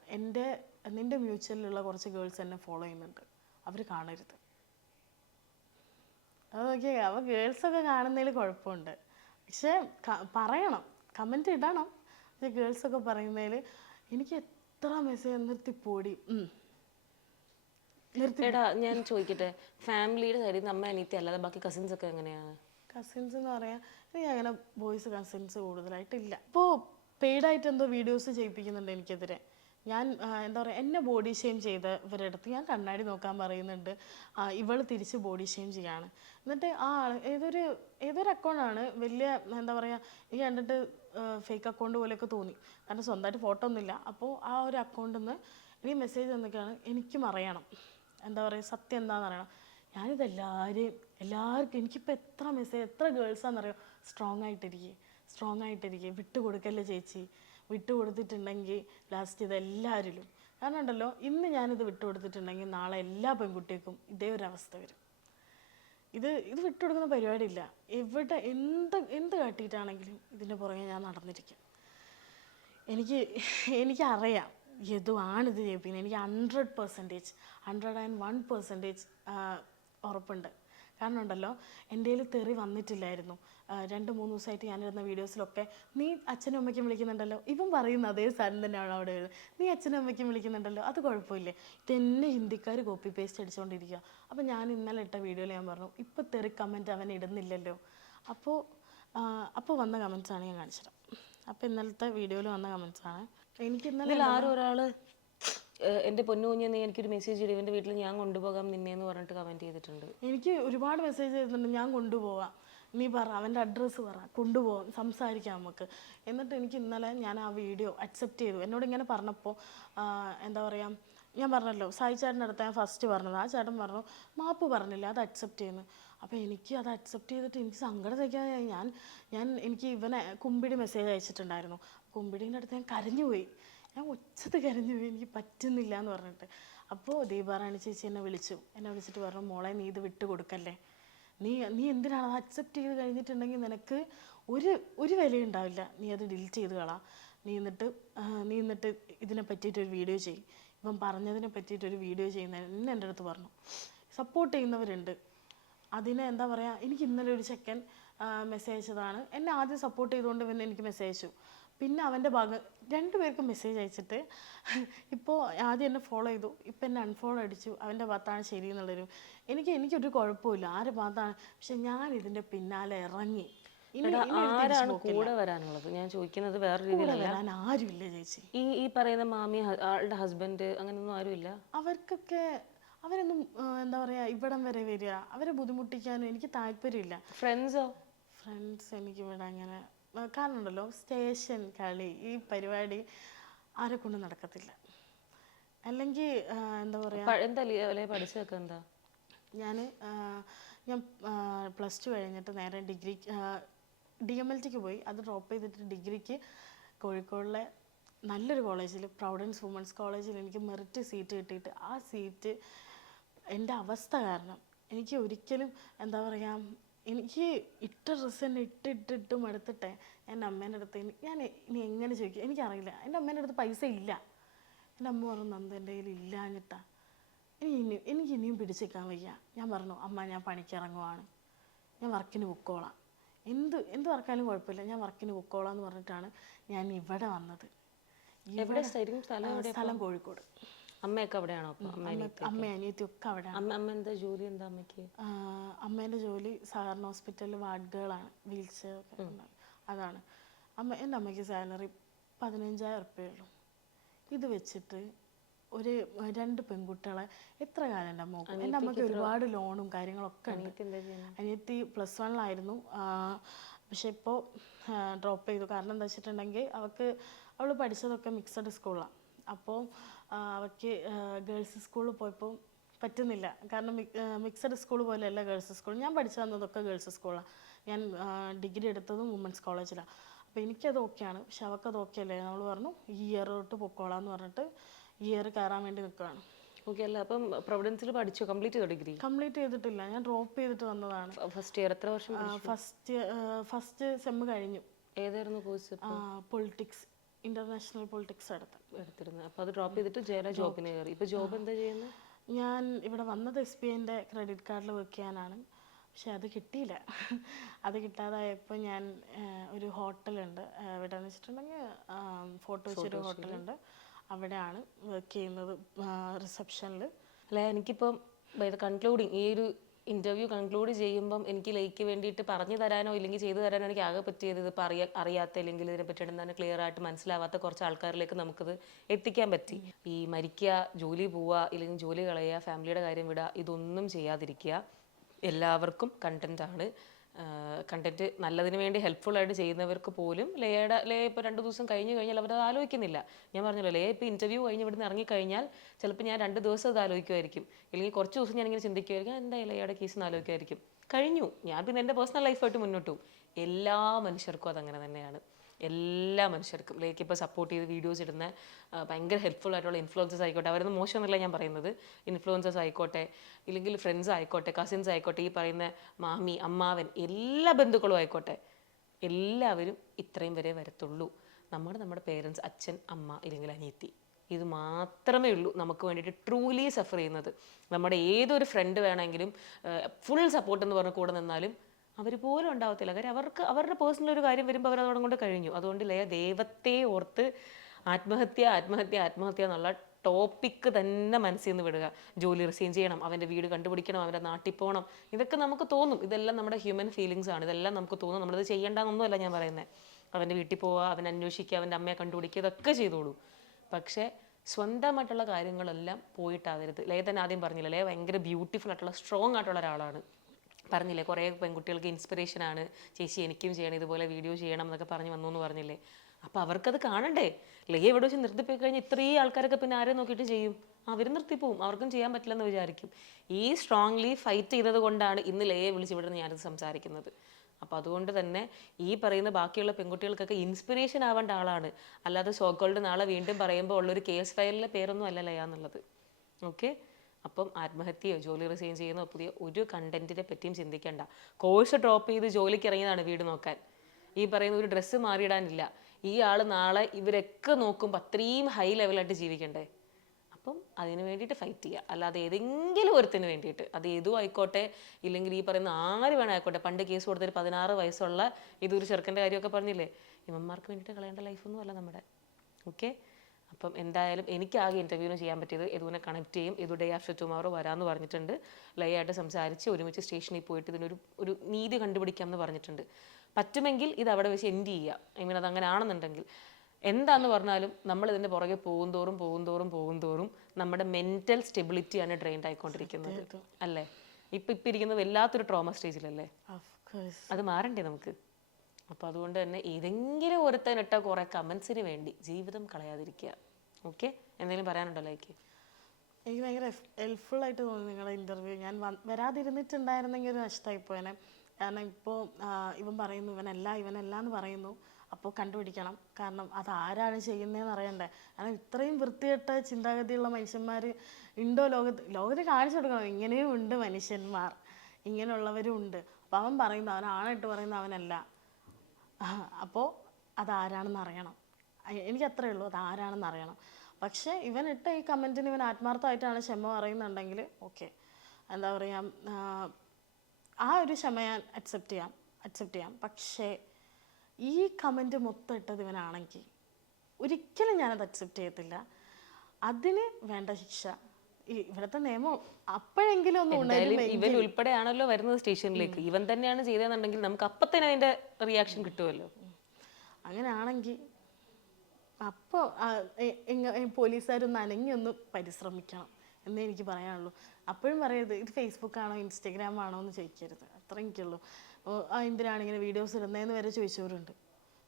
നിൻ്റെ മ്യൂച്വലിലുള്ള കുറച്ച് ഗേൾസ് എന്നെ ഫോളോ ചെയ്യുന്നുണ്ട്, അവർ കാണരുത്. അതൊക്കെ അപ്പോൾ ഗേൾസൊക്കെ കാണുന്നതിൽ കുഴപ്പമുണ്ട്, പക്ഷേ പറയണം, കമൻറ്റ് ഇടണം. പക്ഷേ ഗേൾസൊക്കെ പറയുന്നതിൽ എനിക്ക് എത്ര മെസ്സേജ് നിർത്തിപ്പോടി. എടാ ഞാൻ ചോദിക്കട്ടെ, ഫാമിലിയുടെ കാര്യം അമ്മ അനിയത്തി അല്ലാതെ ബാക്കി കസിൻസ് ഒക്കെ എങ്ങനെയാണ്? കസിൻസ് എന്ന് പറയാൻ എനിക്ക് അങ്ങനെ ബോയ്സ് കസിൻസ് കൂടുതലായിട്ടില്ല. ഇപ്പോൾ പെയ്ഡായിട്ട് എന്തോ വീഡിയോസ് ചെയ്യിപ്പിക്കുന്നുണ്ട് എനിക്കെതിരെ. ഞാൻ എന്താ പറയുക, എന്നെ ബോഡി ഷെയിം ചെയ്ത ഇവരുടെ അടുത്ത് ഞാൻ കണ്ണാടി നോക്കാൻ പറയുന്നുണ്ട്. ഇവൾ തിരിച്ച് ബോഡി ഷെയിം ചെയ്യാണ്. എന്നിട്ട് ആ ആൾ ഏതൊരു അക്കൗണ്ടാണ്, വലിയ എന്താ പറയുക, എനിക്ക് കണ്ടിട്ട് ഫേക്ക് അക്കൗണ്ട് പോലെയൊക്കെ തോന്നി. കാരണം സ്വന്തമായിട്ട് ഫോട്ടോ ഒന്നുമില്ല. അപ്പോൾ ആ ഒരു അക്കൗണ്ടിൽ നിന്ന് എനിക്ക് മെസ്സേജ് തന്നൊക്കെയാണ്. എനിക്കും അറിയണം, എന്താ പറയുക, സത്യം എന്താണെന്ന് അറിയണം. ഞാനിത് എല്ലാവർക്കും എനിക്കിപ്പോൾ എത്ര മെസ്സേജ്, എത്ര ഗേൾസാണെന്നറിയോ, സ്ട്രോങ് ആയിട്ടിരിക്കുക, വിട്ടുകൊടുക്കല്ലേ ചേച്ചി, വിട്ടുകൊടുത്തിട്ടുണ്ടെങ്കിൽ ലാസ്റ്റ് ഇത് എല്ലാവരിലും. കാരണം ഉണ്ടല്ലോ, ഇന്ന് ഞാനിത് വിട്ടുകൊടുത്തിട്ടുണ്ടെങ്കിൽ നാളെ എല്ലാ പെൺകുട്ടികൾക്കും ഇതേ ഒരു അവസ്ഥ വരും. ഇത് വിട്ടുകൊടുക്കുന്ന പരിപാടിയില്ല. എവിടെ എന്ത് കാട്ടിയിട്ടാണെങ്കിലും ഇതിൻ്റെ പുറകെ ഞാൻ നടന്നിരിക്കും. എനിക്കറിയാം യദുവാണിത് ചെയ്യിപ്പിക്കുന്നത്. എനിക്ക് 101% ഉറപ്പുണ്ട്. കാരണം ഉണ്ടല്ലോ, എൻ്റെ കയ്യിൽ തെറി വന്നിട്ടില്ലായിരുന്നു. 2-3 ദിവസമായിട്ട് ഞാനിരുന്ന വീഡിയോസിലൊക്കെ നീ അച്ഛനും അമ്മയ്ക്കും വിളിക്കുന്നുണ്ടല്ലോ, ഇവൻ പറയുന്ന അതേ സാധനം തന്നെയാണ് അവിടെ എഴുതുന്നത്. നീ അച്ഛനും അമ്മയ്ക്കും വിളിക്കുന്നുണ്ടല്ലോ, അത് കുഴപ്പമില്ലേ, ഇതെന്നെ ഹിന്ദിക്കാർ കോപ്പി പേസ്റ്റ് അടിച്ചുകൊണ്ടിരിക്കുക. അപ്പോൾ ഞാൻ ഇന്നലെ ഇട്ട വീഡിയോയിൽ ഞാൻ പറഞ്ഞു, ഇപ്പോൾ തെറി കമൻറ്റ് അവൻ ഇടുന്നില്ലല്ലോ. അപ്പോൾ വന്ന കമൻസാണ് ഞാൻ കാണിച്ചത്. അപ്പോൾ ഇന്നലത്തെ വീഡിയോയിൽ വന്ന കമൻസാണ്. എനിക്ക് ഇന്നലെ ഒരാൾ എൻ്റെ പൊന്നു കുഞ്ഞെ നീ എനിക്കൊരു മെസ്സേജ് ഇടും, ഇവൻ്റെ വീട്ടിൽ ഞാൻ കൊണ്ടുപോകാം നിന്നെന്ന് പറഞ്ഞിട്ട് കമൻറ്റ് ചെയ്തിട്ടുണ്ട്. എനിക്ക് ഒരുപാട് മെസ്സേജ് ചെയ്തിട്ടുണ്ട്, ഞാൻ കൊണ്ടുപോകാം, നീ പറ, അവൻ്റെ അഡ്രസ്സ് പറ, കൊണ്ടുപോകാം, സംസാരിക്കാം നമുക്ക്. എന്നിട്ട് എനിക്ക് ഇന്നലെ ഞാൻ ആ വീഡിയോ അക്സെപ്റ്റ് ചെയ്തു. എന്നോട് ഇങ്ങനെ പറഞ്ഞപ്പോൾ എന്താ പറയുക, ഞാൻ പറഞ്ഞല്ലോ സായി ചേട്ടൻ്റെ അടുത്ത് ഞാൻ ഫസ്റ്റ് പറഞ്ഞത്. ആ ചേട്ടൻ പറഞ്ഞു മാപ്പ് പറഞ്ഞില്ല, അത് അക്സെപ്റ്റ് ചെയ്യുന്നു. അപ്പോൾ എനിക്ക് അത് അക്സെപ്റ്റ് ചെയ്തിട്ട് എനിക്ക് സങ്കടം സഹിക്കാതെയായി. എനിക്ക് ഇവനെ കുമ്പിടി മെസ്സേജ് അയച്ചിട്ടുണ്ടായിരുന്നു. കുമ്പിടീൻ്റെ അടുത്ത് ഞാൻ കരഞ്ഞുപോയി, ഞാൻ ഒച്ചത്ത് കരഞ്ഞുപോയി, എനിക്ക് പറ്റുന്നില്ല എന്ന് പറഞ്ഞിട്ട്. അപ്പോൾ ദീപാറാണി ചേച്ചി എന്നെ വിളിച്ചിട്ട് പറഞ്ഞു, മോളെ നീ ഇത് വിട്ട് കൊടുക്കല്ലേ, നീ എന്തിനാണ് അത് അക്സെപ്റ്റ് ചെയ്ത് കഴിഞ്ഞിട്ടുണ്ടെങ്കിൽ നിനക്ക് ഒരു വിലയും ഉണ്ടാവില്ല, നീ അത് ഡിലീറ്റ് ചെയ്ത് കളാം. നീ എന്നിട്ട് ഇതിനെ പറ്റിയിട്ടൊരു വീഡിയോ ചെയ്യും, ഇപ്പം പറഞ്ഞതിനെ പറ്റിയിട്ടൊരു വീഡിയോ ചെയ്യുന്നതിന് എൻ്റെ അടുത്ത് പറഞ്ഞു. സപ്പോർട്ട് ചെയ്യുന്നവരുണ്ട്. അതിനെ എന്താ പറയുക, എനിക്ക് ഇന്നലെ ഒരു ചെക്കൻ മെസ്സേജ് അയച്ചതാണ്. എന്നെ ആദ്യം സപ്പോർട്ട് ചെയ്തുകൊണ്ട് പിന്നെ എനിക്ക് മെസ്സേജ് അയച്ചു. പിന്നെ അവൻ്റെ ഭാഗം 2 പേർക്കും മെസ്സേജ് അയച്ചിട്ട് ഇപ്പോൾ ആദ്യം എന്നെ ഫോളോ ചെയ്തു, ഇപ്പം എന്നെ അൺഫോളോ അടിച്ചു. അവൻ്റെ ഭാഗത്താണ് ശരി എന്നുള്ളൊരു എനിക്കൊരു കുഴപ്പമില്ല ആരുടെ ഭാഗത്താണ്. പക്ഷെ ഞാൻ ഇതിൻ്റെ പിന്നാലെ ഇറങ്ങി. ആരാണ് കൂടെ വരാനുള്ളത്? ഞാൻ ചോദിക്കുന്നത് വേറെ രീതിയിലല്ല. വരാൻ ആരുമില്ല ചേച്ചി. ഈ പറയുന്ന മാമി, ആളുടെ ഹസ്ബൻഡ്, അങ്ങനെയൊന്നും ആരുമില്ല. അവർക്കൊക്കെ അവരൊന്നും എന്താ പറയുക, ഇവിടം വരെ വരിക, അവരെ ബുദ്ധിമുട്ടിക്കാനും എനിക്ക് താല്പര്യമില്ല. ഫ്രണ്ട്സ് എനിക്കിവിടെ അങ്ങനെ, കാരണം ഉണ്ടല്ലോ സ്റ്റേഷൻ കളി ഈ പരിപാടി ആരെ കൊണ്ട് നടക്കത്തില്ല. അല്ലെങ്കിൽ എന്താ പറയുക, എന്താ പഠിച്ചതൊക്കെ എന്താ? ഞാൻ +2 കഴിഞ്ഞിട്ട് നേരെ ഡിഗ്രി DMLTക്ക് പോയി. അത് ഡ്രോപ്പ് ചെയ്തിട്ട് ഡിഗ്രിക്ക് കോഴിക്കോടിലെ നല്ലൊരു കോളേജിൽ, പ്രൗഡൻസ് വുമൻസ് കോളേജിൽ എനിക്ക് മെറിറ്റ് സീറ്റ് കിട്ടിയിട്ട് ആ സീറ്റ് എൻ്റെ അവസ്ഥ കാരണം എനിക്ക് ഒരിക്കലും എന്താ പറയുക, എനിക്ക് ഇട്ട ഡ്രസ്സ് തന്നെ ഇട്ടിട്ട് മടുത്തിട്ടെ എൻ്റെ അമ്മേൻ്റെ അടുത്ത് ഞാൻ ഇനി എങ്ങനെ ചോദിക്കും എനിക്കറിയില്ല. എൻ്റെ അമ്മേൻ്റെ അടുത്ത് പൈസ ഇല്ല. എൻ്റെ അമ്മ പറഞ്ഞു നന്ദു എൻ്റെ കയ്യിൽ ഇല്ലാഞ്ഞിട്ടാ, എനിക്ക് ഇനിയും പിടിച്ചേക്കാൻ വയ്യ. ഞാൻ പറഞ്ഞു അമ്മ ഞാൻ പണിക്കിറങ്ങുവാണ്, ഞാൻ വർക്കിന് പൊക്കോളാം, എന്ത് വർക്കായാലും കുഴപ്പമില്ല, ഞാൻ വർക്കിന് പൊക്കോളാം എന്ന് പറഞ്ഞിട്ടാണ് ഞാൻ ഇവിടെ വന്നത്. എവിടെ സ്ഥലം? സ്ഥലം കോഴിക്കോട്. അമ്മയൊക്കെ അവിടെയാണോ? അപ്പം അമ്മ അനിയത്തി ഒക്കെ അവിടെയാണ്. അമ്മ എന്താ ജോലി, എന്താ അമ്മയ്ക്ക്? അമ്മേൻ്റെ ജോലി സഹകരണ ഹോസ്പിറ്റലിൽ വാർഡ് ഗേളാണ്, വീൽ ചെയർ ഒക്കെ അതാണ്. എൻ്റെ അമ്മയ്ക്ക് സാലറി 15,000 ഉറുപ്പ്യേ. ഇത് വെച്ചിട്ട് ഒരു 2 പെൺകുട്ടികളെ എത്ര കാലം എൻ്റെ അമ്മ നോക്കും? എൻ്റെ അമ്മയ്ക്ക് ഒരുപാട് ലോണും കാര്യങ്ങളൊക്കെ ഉണ്ട്. അനിയത്തി +1 പക്ഷെ ഇപ്പോൾ ഡ്രോപ്പ് ചെയ്തു. കാരണം എന്താ വെച്ചിട്ടുണ്ടെങ്കിൽ അവൾ പഠിച്ചതൊക്കെ മിക്സഡ് സ്കൂളാണ്. അപ്പോൾ അവൾക്ക് ഗേൾസ് സ്കൂളിൽ പോയപ്പോൾ പറ്റുന്നില്ല. കാരണം മിക്സഡ് സ്കൂൾ പോലെയല്ല ഗേൾസ് സ്കൂൾ. ഞാൻ പഠിച്ചു തന്നതൊക്കെ ഗേൾസ് സ്കൂളാണ്. ഞാൻ ഡിഗ്രി എടുത്തതും വുമൻസ് കോളേജിലാണ്. അപ്പോൾ എനിക്കത് ഓക്കെയാണ്, പക്ഷെ അവൾക്കത് ഓക്കെ അല്ലേ. നമ്മൾ പറഞ്ഞു ഈ ഇയർ തൊട്ട് പൊക്കോളാം എന്ന് പറഞ്ഞിട്ട് ഈ ഇയർ കയറാൻ വേണ്ടി നിൽക്കുകയാണ്. ഓക്കെ. അല്ല അപ്പം പ്രൊവിഡൻസിൽ പഠിച്ചു, കംപ്ലീറ്റ് ചെയ്തോ ഡിഗ്രി? കംപ്ലീറ്റ് ചെയ്തിട്ടില്ല, ഞാൻ ഡ്രോപ്പ് ചെയ്തിട്ട് വന്നതാണ്. ഫസ്റ്റ് ഇയർ എത്ര വർഷം? ഫസ്റ്റ് സെമ്മ് കഴിഞ്ഞു. ഏതായിരുന്നു കോഴ്സ്? പൊളിറ്റിക്സ്, ഇന്റർനാഷണൽ പൊളിറ്റിക്സ് എടുത്തിരുന്നത്. അപ്പോൾ അത് ഡ്രോപ്പ് ചെയ്തിട്ട് ജോബിന് കയറി. ഇപ്പോൾ ജോബ് എന്താ ചെയ്യുന്നത്? ഞാൻ ഇവിടെ വന്നത് SBIൻ്റെ ക്രെഡിറ്റ് കാർഡിൽ വർക്ക് ചെയ്യാനാണ്, പക്ഷെ അത് കിട്ടിയില്ല. അത് കിട്ടാതായപ്പോൾ ഞാൻ ഒരു ഹോട്ടലുണ്ട് ഇവിടെ എന്ന് വെച്ചിട്ടുണ്ടെങ്കിൽ ഫോട്ടോ വെച്ചൊരു ഹോട്ടലുണ്ട്, അവിടെയാണ് വർക്ക് ചെയ്യുന്നത്, റിസപ്ഷനിൽ. അല്ല, എനിക്കിപ്പം കൺക്ലൂഡിങ് ഈ ഒരു ഇൻ്റർവ്യൂ കൺക്ലൂഡ് ചെയ്യുമ്പം എനിക്ക് ലൈക്ക് വേണ്ടിയിട്ട് പറഞ്ഞു തരാനോ ഇല്ലെങ്കിൽ ചെയ്തു തരാനോ എനിക്ക് ആകെ പറ്റിയത് ഇതിപ്പോൾ അറിയാത്ത അല്ലെങ്കിൽ ഇതിനെ പറ്റിയിട്ട് എന്താണ് ക്ലിയർ ആയിട്ട് മനസ്സിലാവാത്ത കുറച്ച് ആൾക്കാരിലേക്ക് നമുക്കത് എത്തിക്കാൻ പറ്റി. ഈ മരിക്കുക, ജോലി പോവുക, ഇല്ലെങ്കിൽ ജോലി കളയുക, ഫാമിലിയുടെ കാര്യം വിടുക, ഇതൊന്നും ചെയ്യാതിരിക്കുക. എല്ലാവർക്കും കണ്ടൻറ്റാണ്. കണ്ടൻറ്റ് നല്ലതിന് വേണ്ടി ഹെൽപ്ഫുൾ ആയിട്ട് ചെയ്യുന്നവർക്ക് പോലും ലയ ഇപ്പോൾ 2 ദിവസം കഴിഞ്ഞാൽ അവരത് ആലോചിക്കുന്നില്ല. ഞാൻ പറഞ്ഞല്ലോ, ലയ ഇപ്പോൾ ഇൻ്റർവ്യൂ കഴിഞ്ഞ് ഇവിടുന്ന് ഇറങ്ങിക്കഴിഞ്ഞാൽ ചിലപ്പോൾ ഞാൻ 2 ദിവസം അത് ആലോചിക്കുമായിരിക്കും, അല്ലെങ്കിൽ കുറച്ച് ദിവസം ഞാനിങ്ങനെ ചിന്തിക്കുമായിരിക്കും, എന്തായാലും ലയയുടെ കേസ് എന്ന് ആലോചിക്കുമായിരിക്കും. കഴിഞ്ഞു. ഞാൻ പിന്നെ എൻ്റെ പേഴ്സണൽ ലൈഫായിട്ട് മുന്നോട്ട് പോകും. എല്ലാ മനുഷ്യർക്കും അതങ്ങനെ തന്നെയാണ്. എല്ലാ മനുഷ്യർക്കും ലൈക്ക് ഇപ്പോൾ സപ്പോർട്ട് ചെയ്ത് വീഡിയോസ് ഇടുന്ന ഭയങ്കര ഹെൽപ്ഫുൾ ആയിട്ടുള്ള ഇൻഫ്ലുവൻസേഴ്സ് ആയിക്കോട്ടെ, അവരൊന്നും മോശമെന്നല്ല ഞാൻ പറയുന്നത്, ഇൻഫ്ലുവൻസേഴ്സ് ആയിക്കോട്ടെ, ഇല്ലെങ്കിൽ ഫ്രണ്ട്സ് ആയിക്കോട്ടെ, കസിൻസ് ആയിക്കോട്ടെ, ഈ പറയുന്ന മാമി, അമ്മാവൻ, എല്ലാ ബന്ധുക്കളും ആയിക്കോട്ടെ, എല്ലാവരും ഇത്രയും വരെ വരത്തുള്ളൂ. നമ്മുടെ പേരൻസ്, അച്ഛൻ, അമ്മ, ഇല്ലെങ്കിൽ അനിയത്തി, ഇത് മാത്രമേ ഉള്ളൂ നമുക്ക് വേണ്ടിയിട്ട് ട്രൂലി സഫർ ചെയ്യുന്നത്. നമ്മുടെ ഏതൊരു ഫ്രണ്ട് വേണമെങ്കിലും ഫുൾ സപ്പോർട്ട് എന്ന് പറഞ്ഞ് കൂടെ നിന്നാലും അവർ പോലും ഉണ്ടാവത്തില്ല. കാര്യം അവരുടെ പേഴ്സണൽ ഒരു കാര്യം വരുമ്പോൾ അവർ അതോടെ കൊണ്ട് കഴിഞ്ഞു. അതുകൊണ്ട് ലയ ദൈവത്തെ ഓർത്ത് ആത്മഹത്യ എന്നുള്ള ടോപ്പിക്ക് തന്നെ മനസ്സിൽ നിന്ന് വിടുക. ജോലി റിസൈൻ ചെയ്യണം, അവൻ്റെ വീട് കണ്ടുപിടിക്കണം, അവൻ്റെ നാട്ടിൽ പോകണം, ഇതൊക്കെ നമുക്ക് തോന്നും. ഇതെല്ലാം നമ്മുടെ ഹ്യൂമൻ ഫീലിങ്സ് ആണ്. ഇതെല്ലാം നമുക്ക് തോന്നും. നമ്മളത് ചെയ്യേണ്ടെന്നൊന്നുമല്ല ഞാൻ പറയുന്നത്. അവൻ്റെ വീട്ടിൽ പോവുക, അവൻ അന്വേഷിക്കുക, അവൻ്റെ അമ്മയെ കണ്ടുപിടിക്കുക, ഇതൊക്കെ ചെയ്തോളൂ. പക്ഷേ സ്വന്തമായിട്ടുള്ള കാര്യങ്ങളെല്ലാം പോയിട്ടാകരുത്. ലയ തന്നെ ആദ്യം പറഞ്ഞില്ല, ലയ ഭയങ്കര ബ്യൂട്ടിഫുൾ ആയിട്ടുള്ള സ്ട്രോങ് ആയിട്ടുള്ള ഒരാളാണ്. പറഞ്ഞില്ലേ, കുറേ പെൺകുട്ടികൾക്ക് ഇൻസ്പിറേഷനാണ്, ചേച്ചി എനിക്കും ചെയ്യണം, ഇതുപോലെ വീഡിയോ ചെയ്യണം എന്നൊക്കെ പറഞ്ഞ് വന്നു എന്ന് പറഞ്ഞില്ലേ. അപ്പോൾ അവർക്കത് കാണണ്ടേ? ലയ എവിടെ വെച്ച് നിർത്തിപ്പോയി കഴിഞ്ഞാൽ ഇത്രയും ആൾക്കാരൊക്കെ പിന്നെ ആരെ നോക്കിയിട്ട് ചെയ്യും? അവർ നിർത്തിപ്പോവും, അവർക്കും ചെയ്യാൻ പറ്റില്ലെന്ന് വിചാരിക്കും. ഈ സ്ട്രോങ്ലി ഫൈറ്റ് ചെയ്തത് കൊണ്ടാണ് ഇന്ന് ലയെ വിളിച്ച് ഇവിടെ നിന്ന് ഞാനിത് സംസാരിക്കുന്നത്. അപ്പോൾ അതുകൊണ്ട് തന്നെ ഈ പറയുന്ന ബാക്കിയുള്ള പെൺകുട്ടികൾക്കൊക്കെ ഇൻസ്പിറേഷൻ ആവേണ്ട ആളാണ്. അല്ലാതെ സോക്കോൾഡ് നാളെ വീണ്ടും പറയുമ്പോൾ ഉള്ളൊരു കേസ് ഫയലിലെ പേരൊന്നും അല്ല ലയ എന്നുള്ളത്. ഓക്കെ. അപ്പം ആത്മഹത്യയോ ജോലി റിസൈൻ ചെയ്യുന്നോ പുതിയ ഒരു കണ്ടന്റിനെ പറ്റിയും ചിന്തിക്കേണ്ട. കോഴ്സ് ഡ്രോപ്പ് ചെയ്ത് ജോലിക്ക് ഇറങ്ങിയതാണ് വീട് നോക്കാൻ. ഈ പറയുന്ന ഒരു ഡ്രസ്സ് മാറിയിടാനില്ല. ഈ ആൾ നാളെ ഇവരൊക്കെ നോക്കുമ്പോൾ അത്രയും ഹൈ ലെവലായിട്ട് ജീവിക്കണ്ടേ? അപ്പം അതിന് വേണ്ടിയിട്ട് ഫൈറ്റ് ചെയ്യുക. അല്ലാതെ ഏതെങ്കിലും ഒരുത്തിന് വേണ്ടിയിട്ട്, അത് ഏതും ആയിക്കോട്ടെ, ഇല്ലെങ്കിൽ ഈ പറയുന്ന ആര് വേണം ആയിക്കോട്ടെ. പണ്ട് കേസ് കൊടുത്തൊരു 16 വയസ്സുള്ള ഇതൊരു ചെറുക്കൻ്റെ കാര്യമൊക്കെ പറഞ്ഞില്ലേ, ഇവന്മാർക്ക് വേണ്ടിയിട്ട് കളയേണ്ട ലൈഫൊന്നും അല്ല നമ്മുടെ. ഓക്കെ. അപ്പം എന്തായാലും എനിക്കാകെ ഇൻ്റർവ്യൂവിന് ചെയ്യാൻ പറ്റിയത് യദുവിനെ കണക്ട് ചെയ്യും. യദു ഡേ ആഫ്റ്റർ ടുമോറോ വരാമെന്ന് പറഞ്ഞിട്ടുണ്ട്. ലയയായിട്ട് സംസാരിച്ച് ഒരുമിച്ച് സ്റ്റേഷനിൽ പോയിട്ട് ഇതിനൊരു നീതി കണ്ടുപിടിക്കാം എന്ന് പറഞ്ഞിട്ടുണ്ട്. പറ്റുമെങ്കിൽ ഇത് അവിടെ വെച്ച് എൻഡ് ചെയ്യുക. ഐ മീൻ, അതങ്ങനെ ആണെന്നുണ്ടെങ്കിൽ എന്താന്ന് പറഞ്ഞാലും നമ്മൾ ഇതിൻ്റെ പുറകെ പോകുന്തോറും നമ്മുടെ മെൻ്റൽ സ്റ്റെബിലിറ്റിയാണ് ഡ്രെയിൻഡ് ആയിക്കൊണ്ടിരിക്കുന്നത് അല്ലേ? ഇപ്പം ഇരിക്കുന്നത് വല്ലാത്തൊരു ട്രോമ സ്റ്റേജിലല്ലേ? അത് മാറണ്ടേ നമുക്ക്? അപ്പോൾ അതുകൊണ്ട് തന്നെ ഏതെങ്കിലും ഒരുത്തനിട്ട കുറേ കമൻസിന് വേണ്ടി ജീവിതം കളയാതിരിക്കുക. ഓക്കെ. എന്തെങ്കിലും പറയാനുണ്ടോ ലൈക്ക്? എനിക്ക് ഭയങ്കര ഹെൽപ്ഫുള്ളായിട്ട് തോന്നി നിങ്ങളുടെ ഇൻ്റർവ്യൂ. ഞാൻ വരാതിരുന്നിട്ടുണ്ടായിരുന്നെങ്കിൽ ഒരു നഷ്ടമായിപ്പോയനെ. കാരണം ഇപ്പോൾ ഇവൻ പറയുന്നു ഇവനല്ല എന്ന് പറയുന്നു. അപ്പോൾ കണ്ടുപിടിക്കണം. കാരണം അതാരാണ് ചെയ്യുന്നതെന്ന് അറിയണ്ടേ? കാരണം ഇത്രയും വൃത്തികെട്ട ചിന്താഗതിയുള്ള മനുഷ്യന്മാർ ഉണ്ടോ ലോകത്ത് കാണിച്ചു കൊടുക്കണം. ഇങ്ങനെയും ഉണ്ട് മനുഷ്യന്മാർ, ഇങ്ങനെയുള്ളവരും ഉണ്ട്. അപ്പോൾ അവൻ പറയുന്നു, അവനാണിട്ട് പറയുന്ന അവനല്ല. അപ്പോൾ അതാരാണെന്ന് അറിയണം. എനിക്ക് അത്രയേ ഉള്ളൂ, അതാരാണെന്ന് അറിയണം. പക്ഷേ ഇവനിട്ട ഈ കമൻറ്റിന് ഇവൻ ആത്മാർത്ഥമായിട്ടാണ് ക്ഷമ പറയുന്നുണ്ടെങ്കിൽ ഓക്കെ, എന്താ പറയുക, ആ ഒരു ക്ഷമ ഞാൻ അക്സെപ്റ്റ് ചെയ്യാം. അക്സെപ്റ്റ് ചെയ്യാം. പക്ഷേ ഈ കമൻറ്റ് മൊത്തം ഇട്ടത് ഇവനാണെങ്കിൽ ഒരിക്കലും ഞാനത് അക്സെപ്റ്റ് ചെയ്യത്തില്ല. അതിന് വേണ്ട ശിക്ഷ ഇവിടുത്തെ നിയമം അപ്പോഴെങ്കിലും ഒന്ന് എന്തായാലും ഇവൻ ഉൾപ്പെടെയാണല്ലോ വരുന്നത് സ്റ്റേഷനിലേക്ക്. ഇവൻ തന്നെയാണ് ചെയ്തതെന്നുണ്ടെങ്കിൽ നമുക്ക് അപ്പത്തന്നെ അതിന്റെ റിയാക്ഷൻ കിട്ടുമല്ലോ. അങ്ങനെയാണെങ്കിൽ അപ്പോൾ പോലീസുകാരൊന്ന് അനങ്ങിയൊന്ന് പരിശ്രമിക്കണം എന്നേ എനിക്ക് പറയാനുള്ളൂ. അപ്പോഴും പറയരുത് ഇത് ഫേസ്ബുക്കാണോ ഇൻസ്റ്റഗ്രാം ആണോ എന്ന് ചോദിക്കരുത്. അത്ര എനിക്കുള്ളൂ. എന്തിനാണ് ഇങ്ങനെ വീഡിയോസ് ഇടുന്നതെന്ന് വരെ ചോദിച്ചവരുണ്ട്.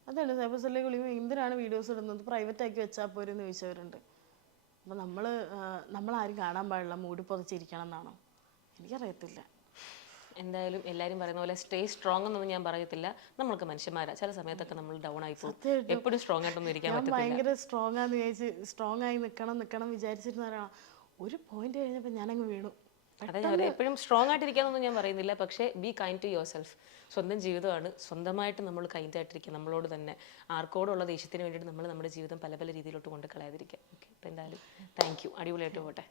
അതല്ല സൈബർ സെല്ലിലേക്ക് വിളിക്കുമ്പോൾ എന്തിനാണ് വീഡിയോസ് ഇടുന്നത്, പ്രൈവറ്റ് ആക്കി വെച്ചാൽ പോരെന്ന് ചോദിച്ചവരുണ്ട്. അപ്പോൾ നമ്മളാരും കാണാൻ പാടില്ല, മൂടി പൊതച്ചിരിക്കണം എന്നാണോ? എനിക്കറിയത്തില്ല. എന്തായാലും എല്ലാവരും പറയുന്ന പോലെ സ്റ്റേ സ്ട്രോങ് എന്നൊന്നും ഞാൻ പറയത്തില്ല. നമ്മൾക്ക് മനുഷ്യന്മാരാ, ചില സമയത്തൊക്കെ നമ്മൾ ഡൗൺ ആയി പോകും. എപ്പോഴും സ്ട്രോങ് ആയിട്ടൊന്നും ഇരിക്കാൻ പറ്റത്തില്ല. ഭയങ്കര സ്ട്രോങ് ആന്ന് വിചാരിച്ച് സ്ട്രോങ് ആയി നിൽക്കണം വിചാരിച്ചിരുന്ന ഒരു പോയിന്റ് കഴിഞ്ഞപ്പോൾ ഞാനങ്ങ് വീണു. അതെ, ഞാൻ എപ്പോഴും സ്ട്രോങ് ആയിട്ടിരിക്കാന്നൊന്നും ഞാൻ പറയുന്നില്ല. പക്ഷേ be kind to yourself. സ്വന്തം ജീവിതമാണ്, സ്വന്തമായിട്ട് നമ്മൾ കൈൻഡ് ആയിട്ടിരിക്കുക നമ്മളോട് തന്നെ. ആർക്കോടുള്ള ദേഷ്യത്തിന് വേണ്ടിയിട്ട് നമ്മൾ നമ്മുടെ ജീവിതം പല പല രീതിയിലോട്ട് കൊണ്ട് കളയാതിരിക്കുക. ഓക്കെ, അപ്പോൾ എന്തായാലും താങ്ക് യു. അടിപൊളിയായിട്ട് പോട്ടെ.